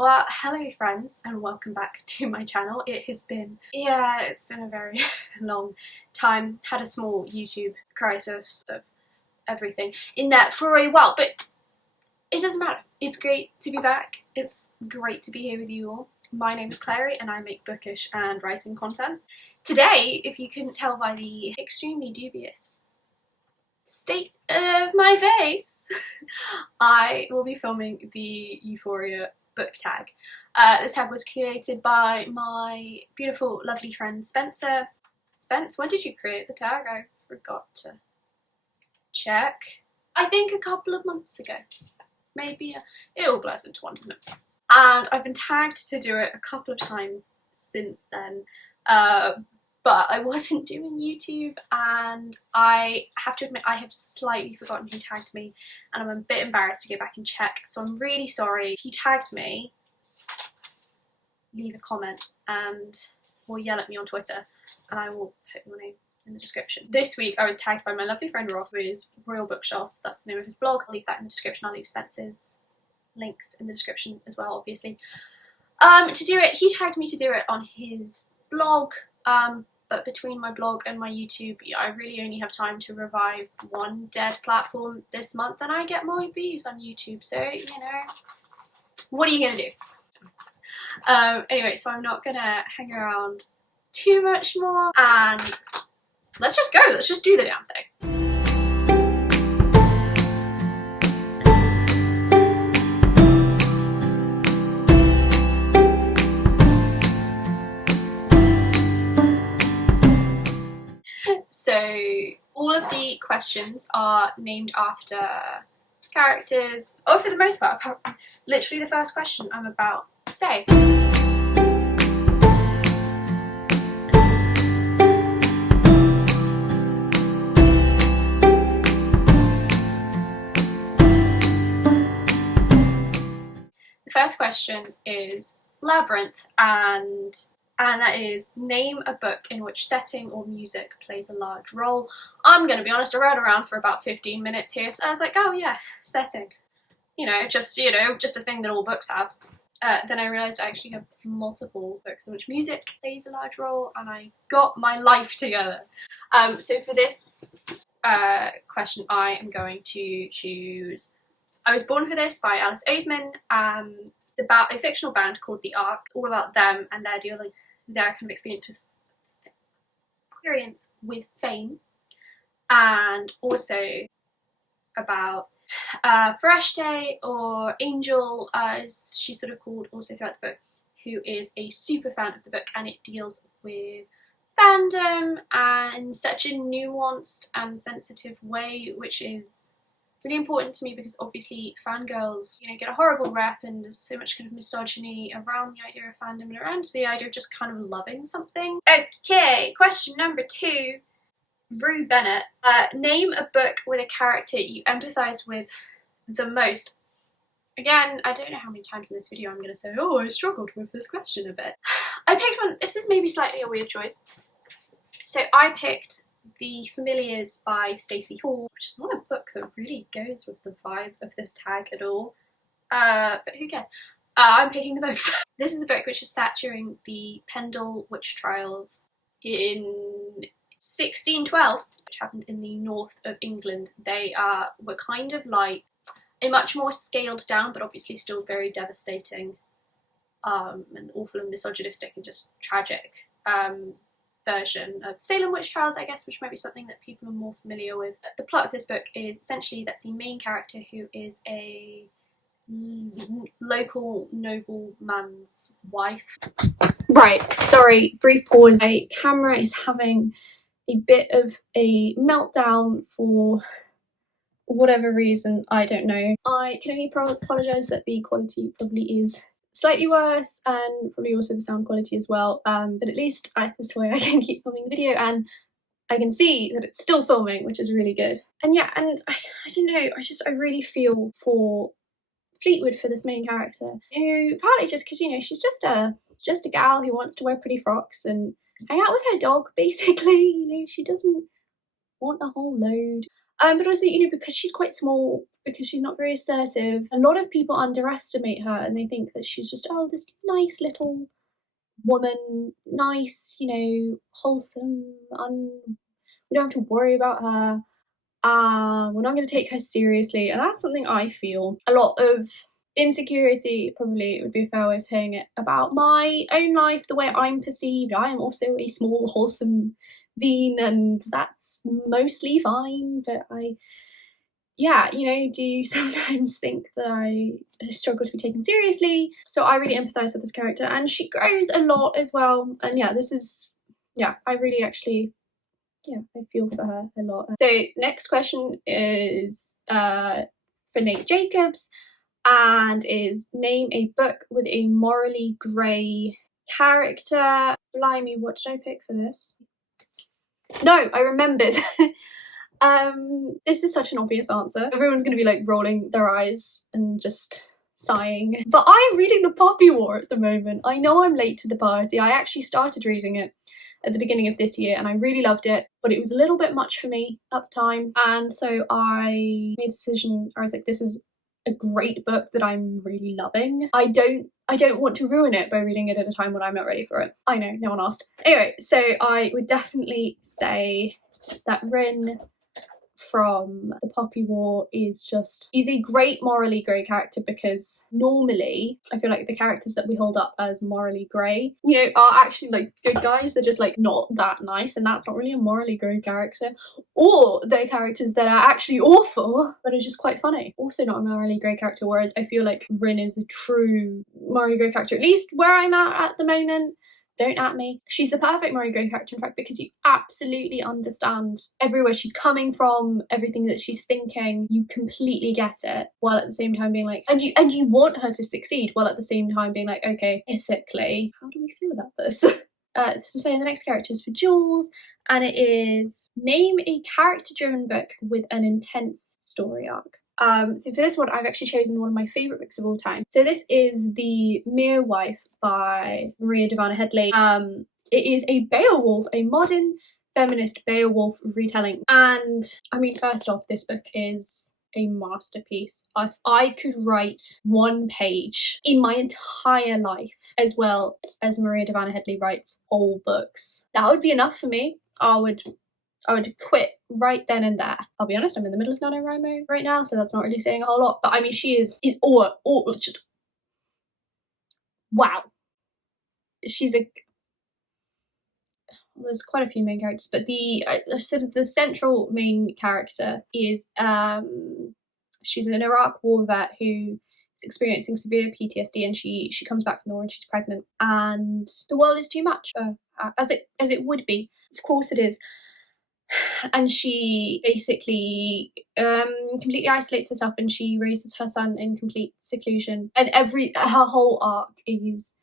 Well, hello friends and welcome back to my channel. It's been a very long time. Had a small YouTube crisis of everything in that for a while, but it doesn't matter. It's great to be back. It's great to be here with you all. My name is Clary and I make bookish and writing content. Today, if you couldn't tell by the extremely dubious state of my face, I will be filming the Euphoria Book Tag. This tag was created by my beautiful, lovely friend Spencer. Spence, when did you create the tag? I forgot to check. I think a couple of months ago. Maybe. It all blurs into one, doesn't it? And I've been tagged to do it a couple of times since then. But I wasn't doing YouTube, and I have to admit I have slightly forgotten who tagged me, and I'm a bit embarrassed to go back and check, so I'm really sorry. If you tagged me, leave a comment or yell at me on Twitter and I will put your name in the description. This week I was tagged by my lovely friend Ross, who is Royal Bookshelf. That's the name of his blog. I'll leave that in the description. I'll leave Spencer's links in the description as well, obviously. To do it, he tagged me to do it on his blog. But between my blog and my YouTube, I really only have time to revive one dead platform this month, and I get more views on YouTube, so, you know, what are you gonna do? Anyway, so I'm not gonna hang around too much more, and let's just go, let's just do the damn thing. So all of the questions are named after characters, or for the most part, literally the first question I'm about to say. The first question is Labyrinth, and that is, name a book in which setting or music plays a large role. I'm gonna be honest, I rode around for about 15 minutes here, so I was like, oh yeah, setting. Just a thing that all books have. Then I realised I actually have multiple books in which music plays a large role, and I got my life together. So for this question, I am going to choose I Was Born for This by Alice Oseman. It's about a fictional band called The Ark. It's all about them and their kind of experience with fame, and also about Freshday, or Angel, as she's sort of called also throughout the book, who is a super fan of the book, and it deals with fandom in such a nuanced and sensitive way, which is really important to me because obviously fangirls, get a horrible rep, and there's so much kind of misogyny around the idea of fandom and around the idea of just kind of loving something. Okay, question number 2. Rue Bennett. Name a book with a character you empathise with the most. Again, I don't know how many times in this video I'm going to say, oh, I struggled with this question a bit. I picked one, this is maybe slightly a weird choice. So I picked The Familiars by Stacey Hall, which is not a book that really goes with the vibe of this tag at all. But who cares? I'm picking the books. This is a book which is set during the Pendle witch trials in 1612, which happened in the north of England. They were kind of like a much more scaled down, but obviously still very devastating, and awful and misogynistic and just tragic version of Salem witch trials, I guess, which might be something that people are more familiar with. The plot of this book is essentially that the main character, who is a local nobleman's wife. Right, sorry, brief pause. My camera is having a bit of a meltdown for whatever reason, I don't know. I can only apologise that the quality probably is slightly worse, and probably also the sound quality as well, but at least this way I can keep filming the video and I can see that it's still filming, which is really good. And yeah, and I don't know, I really feel for Fleetwood, for this main character, who partly just because, she's just a gal who wants to wear pretty frocks and hang out with her dog, basically. She doesn't want a whole load. But also, you know, because she's quite small, because she's not very assertive, a lot of people underestimate her and they think that she's just, oh, this nice little woman, nice, you know, wholesome, we don't have to worry about her. We're not going to take her seriously, and that's something I feel a lot of insecurity, probably would be a fair way of saying it, about my own life, the way I'm perceived. I am also a small, wholesome being, and that's mostly fine, but yeah, you know, do sometimes think that I struggle to be taken seriously. So I really empathise with this character, and she grows a lot as well. And yeah, this is, yeah, I really actually, yeah, I feel for her a lot. So next question is for Nate Jacobs, and is name a book with a morally grey character. Blimey, what did I pick for this? No, I remembered. This is such an obvious answer. Everyone's gonna be like rolling their eyes and just sighing. But I'm reading The Poppy War at the moment. I know I'm late to the party. I actually started reading it at the beginning of this year and I really loved it, but it was a little bit much for me at the time. And so I made a decision. I was like, this is a great book that I'm really loving. I don't want to ruin it by reading it at a time when I'm not ready for it. I know, no one asked. Anyway, so I would definitely say that Rin from The Poppy War is a great morally grey character, because normally I feel like the characters that we hold up as morally grey, you know, are actually like good guys. They're just like not that nice, and that's not really a morally grey character. Or they're characters that are actually awful but are just quite funny, also not a morally grey character. Whereas I feel like Rin is a true morally grey character, at least where I'm at the moment. Don't at me. She's the perfect morally grey character, in fact, because you absolutely understand everywhere she's coming from, everything that she's thinking. You completely get it, while at the same time being like, and you want her to succeed, while at the same time being like, okay, ethically, how do we feel about this? So the next character is for Jules, and it is name a character-driven book with an intense story arc. So for this one, I've actually chosen one of my favourite books of all time. So this is The Mere Wife by Maria Devana Headley. It is a Beowulf, a modern feminist Beowulf retelling. And I mean, first off, this book is a masterpiece. If I could write one page in my entire life as well as Maria Devana Headley writes whole books, that would be enough for me. I would quit right then and there. I'll be honest, I'm in the middle of NaNoWriMo right now, so that's not really saying a whole lot, but I mean, she is in awe, just wow. There's quite a few main characters, but the sort of the central main character is she's an Iraq war vet who is experiencing severe PTSD, and she comes back from the war and she's pregnant, and the world is too much for her, as it would be. Of course it is. And she basically completely isolates herself, and she raises her son in complete seclusion, and her whole arc is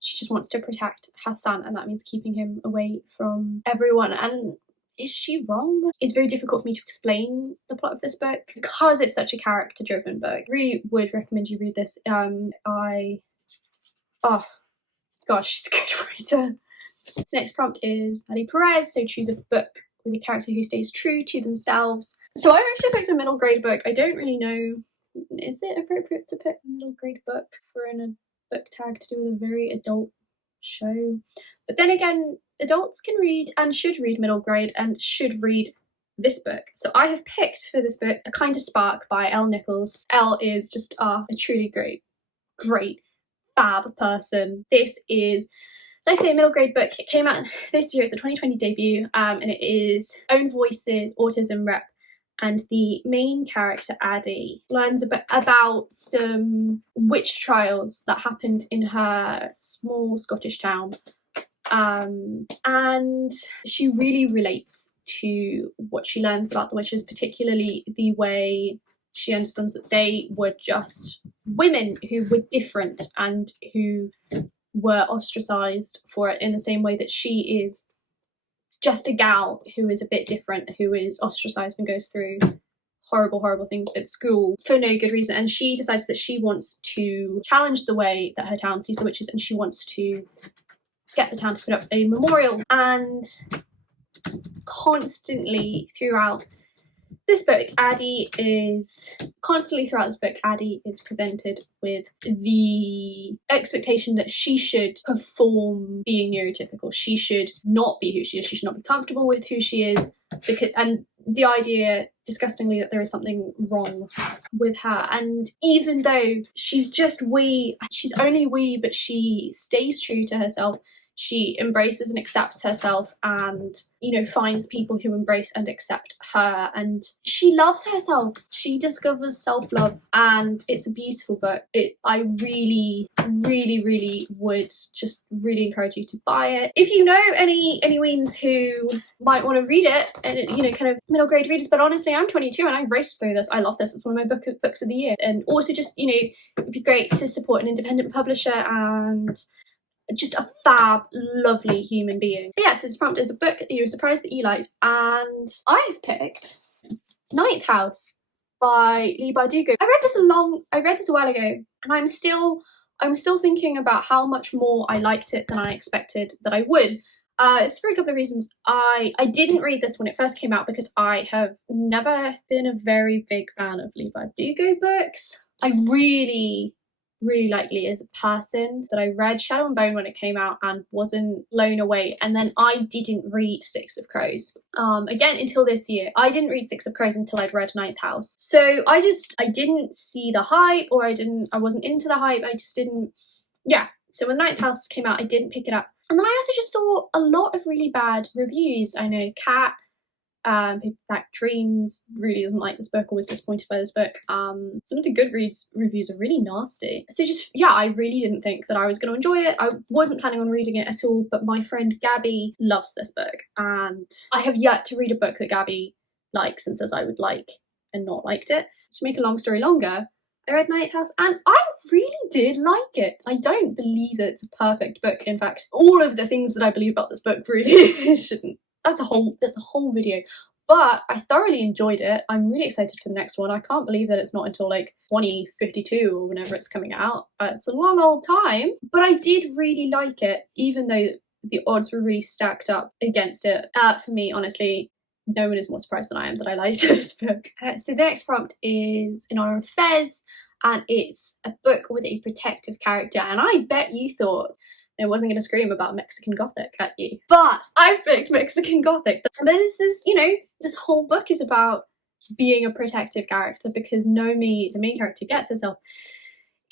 she just wants to protect her son, and that means keeping him away from everyone. And is she wrong? It's very difficult for me to explain the plot of this book because it's such a character-driven book. I really would recommend you read this. Oh gosh, she's a good writer. So next prompt is Maddie Perez, so choose a book with a character who stays true to themselves. So I actually picked a middle grade book. I don't really know, is it appropriate to pick a middle grade book for a book tag to do with a very adult show? But then again, adults can read and should read middle grade and should read this book. So I have picked for this book A Kind of Spark by Elle Nichols. Elle is just a truly great fab person. This is, like I say, a middle grade book. It came out this year. It's a 2020 debut, and it is Own Voices, Autism Rep, and the main character, Addie, learns about some witch trials that happened in her small Scottish town, and she really relates to what she learns about the witches, particularly the way she understands that they were just women who were different and who were ostracised for it, in the same way that she is just a gal who is a bit different, who is ostracised and goes through horrible things at school for no good reason. And she decides that she wants to challenge the way that her town sees the witches, and she wants to get the town to put up a memorial. And constantly throughout this book, Addie is constantly throughout this book, Addie is presented with the expectation that she should perform being neurotypical. She should not be who she is. She should not be comfortable with who she is, because, and the idea, disgustingly, that there is something wrong with her. And even though she's just wee, she's only wee, but she stays true to herself. She embraces and accepts herself, and, you know, finds people who embrace and accept her, and she loves herself. She discovers self-love, and it's a beautiful book. I really would just really encourage you to buy it. If you know any weens who might want to read it, and, you know, kind of middle grade readers, but honestly, I'm 22 and I raced through this. I love this. It's one of my books of the year. And also, just, you know, it'd be great to support an independent publisher and just a fab, lovely human being. But yes, this prompt is a book that you were surprised that you liked, and I've picked Ninth House by Leigh Bardugo. I read this a while ago, and I'm still thinking about how much more I liked it than I expected that I would. It's for a couple of reasons. I didn't read this when it first came out because I have never been a very big fan of Leigh Bardugo books. I really like Leigh as a person, that I read Shadow and Bone when it came out and wasn't blown away, and then I didn't read Six of Crows again until this year. I didn't read Six of Crows until I'd read Ninth House, so I didn't see the hype, or I wasn't into the hype. I just didn't, yeah. So when Ninth House came out, I didn't pick it up, and then I also just saw a lot of really bad reviews. I know Kat, Paperback Dreams, really doesn't like this book or was disappointed by this book. Some of the Goodreads reviews are really nasty. So just, yeah, I really didn't think that I was going to enjoy it. I wasn't planning on reading it at all, but my friend Gabby loves this book, and I have yet to read a book that Gabby likes and says I would like and not liked it. To make a long story longer, I read Ninth House and I really did like it. I don't believe that it's a perfect book. In fact, all of the things that I believe about this book really shouldn't. That's a whole video, but I thoroughly enjoyed it. I'm really excited for the next one. I can't believe that it's not until like 2052 or whenever it's coming out. It's a long old time, but I did really like it, even though the odds were really stacked up against it. For me, honestly, no one is more surprised than I am that I liked this book. So the next prompt is in honor of Fez, and it's a book with a protective character, and I bet you thought I wasn't going to scream about Mexican Gothic at you, but I've picked Mexican Gothic. But this is, you know, this whole book is about being a protective character, because Nomi, the main character, gets herself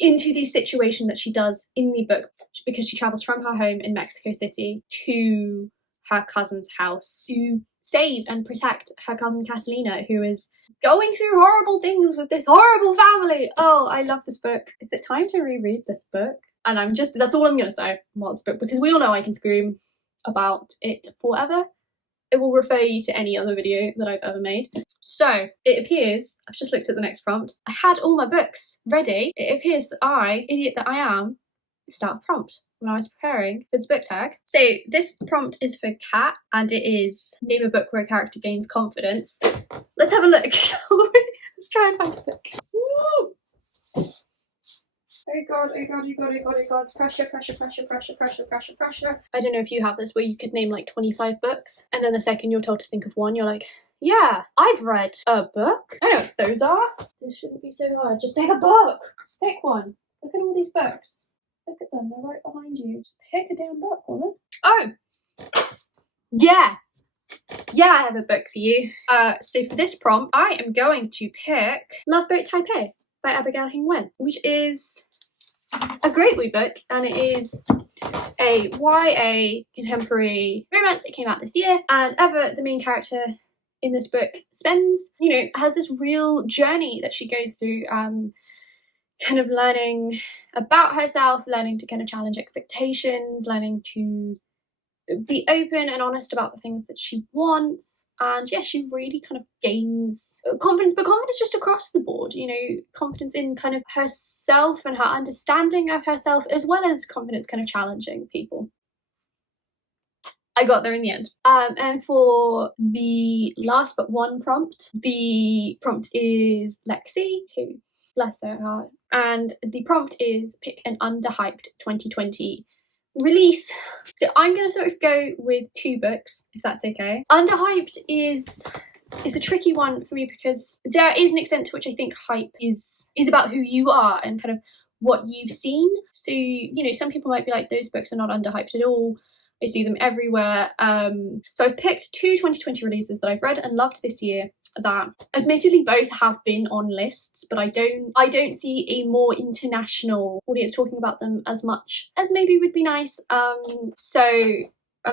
into the situation that she does in the book because she travels from her home in Mexico City to her cousin's house to save and protect her cousin Catalina, who is going through horrible things with this horrible family. Oh, I love this book. Is it time to reread this book? And that's all I'm going to say about this book, because we all know I can scream about it forever. It will refer you to any other video that I've ever made. So it appears, I've just looked at the next prompt, I had all my books ready. It appears that I, idiot that I am, start a prompt when I was preparing for this book tag. So this prompt is for Kat, and it is name a book where a character gains confidence. Let's have a look, shall we? Let's try and find a book. Woo! Oh god, oh god, oh god, oh god, oh god. Pressure. I don't know if you have this where you could name like 25 books, and then the second you're told to think of one, you're like, yeah, I've read a book. I know what those are. This shouldn't be so hard. Just pick a book. Pick one. Look at all these books. Look at them, they're right behind you. Just pick a damn book, woman. Oh! Yeah! Yeah, I have a book for you. So for this prompt, I am going to pick Love Boat Taipei by Abigail Hing Wen, which is a great wee book, and it is a YA contemporary romance. It came out this year, and Eva, the main character in this book, has this real journey that she goes through, kind of learning about herself, learning to kind of challenge expectations, learning to be open and honest about the things that she wants. And yeah, she really kind of gains confidence, but confidence just across the board, confidence in kind of herself and her understanding of herself, as well as confidence kind of challenging people. I got there in the end. And for the last but one prompt, the prompt is Lexi, who, bless her heart, and the prompt is pick an underhyped 2020 release. So I'm going to sort of go with two books, if that's okay. Underhyped is It's a tricky one for me because there is an extent to which I think hype is about who you are and kind of what you've seen. So, you know, some people might be like, those books are not underhyped at all. I see them everywhere. So I've picked two 2020 releases that I've read and loved this year that admittedly both have been on lists, but I don't see a more international audience talking about them as much as maybe would be nice. And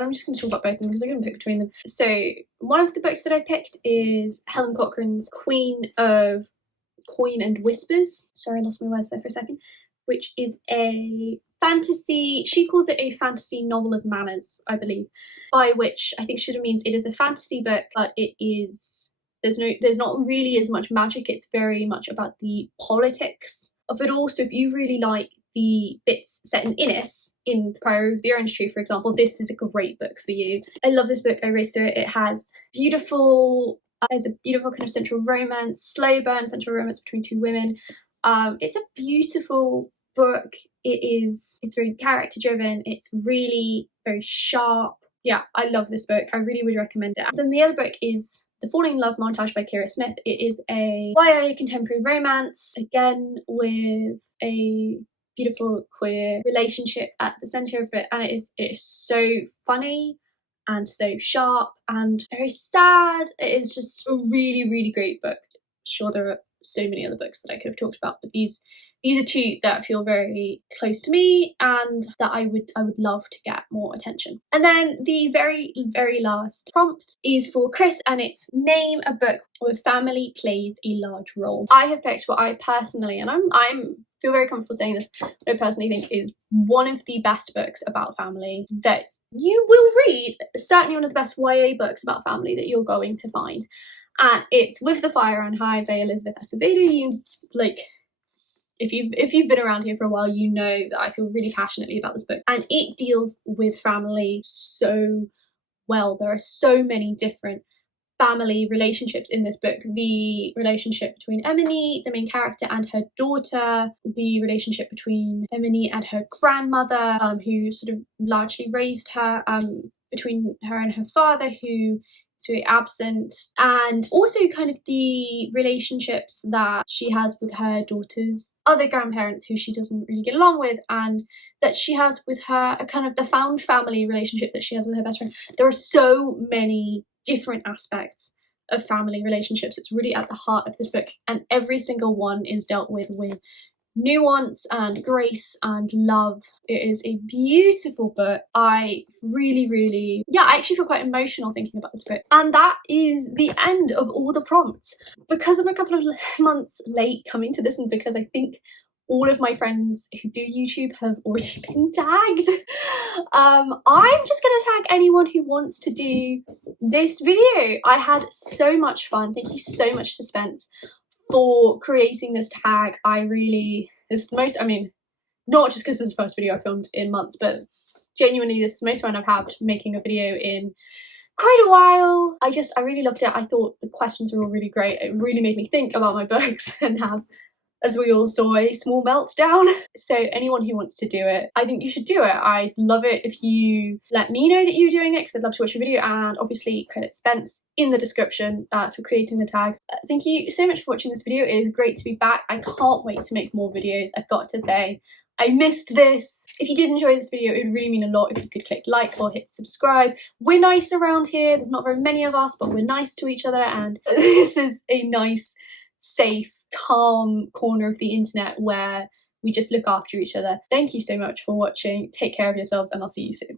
I'm just going to talk about both of them because I couldn't pick between them. So one of the books that I picked is Helen Cochrane's Queen of Coin and Whispers. Sorry, I lost my words there for a second. Which is a fantasy, she calls it a fantasy novel of manners, I believe, by which I think she means it is a fantasy book, but it is, there's not really as much magic. It's very much about the politics of it all. So if you really like the bits set in Innis, in Priory of the Orange Tree, for example, this is a great book for you. I love this book. I raced through it. It has there's a beautiful kind of central romance, slow burn central romance between two women. It's a beautiful book. It's very character driven. It's really very sharp. Yeah, I love this book. I really would recommend it. And then the other book is The Falling in Love Montage by Kira Smith. It is a YA contemporary romance, again with a beautiful queer relationship at the centre of it, and it is so funny and so sharp and very sad. It is just a really, really great book. Sure, there are so many other books that I could have talked about, but these are two that feel very close to me and that I would love to get more attention. And then the very, very last prompt is for Chris, and it's name a book where family plays a large role. I have picked what I personally, and I'm feel very comfortable saying this, what I personally think is one of the best books about family that you will read. Certainly one of the best YA books about family that you're going to find. And it's With the Fire on High by Elizabeth Acevedo. You like, if you've been around here for a while, you know that I feel really passionately about this book, and it deals with family so well. There are so many different family relationships in this book. The relationship between Emily, the main character, and her daughter, the relationship between Emily and her grandmother, who sort of largely raised her, between her and her father, who is very absent, and also kind of the relationships that she has with her daughter's other grandparents who she doesn't really get along with, and that she has with her, a kind of the found family relationship that she has with her best friend. There are so many different aspects of family relationships. It's really at the heart of this book, and every single one is dealt with nuance and grace and love. It is a beautiful book. I really, I actually feel quite emotional thinking about this book. And that is the end of all the prompts. Because I'm a couple of months late coming to this, and because I think all of my friends who do YouTube have already been tagged, I'm just gonna tag anyone who wants to do this video. I had so much fun. Thank you so much to Spence for creating this tag. Not just because this is the first video I filmed in months, but genuinely this is the most fun I've had making a video in quite a while. I really loved it. I thought the questions were all really great. It really made me think about my books and have, as we all saw, a small meltdown. So anyone who wants to do it, I think you should do it. I'd love it if you let me know that you're doing it, because I'd love to watch your video, and obviously credit Spence in the description for creating the tag. Thank you so much for watching this video. It is great to be back. I can't wait to make more videos, I've got to say. I missed this. If you did enjoy this video, it would really mean a lot if you could click like or hit subscribe. We're nice around here. There's not very many of us, but we're nice to each other, and this is a nice, safe, calm corner of the internet where we just look after each other. Thank you so much for watching. Take care of yourselves, and I'll see you soon.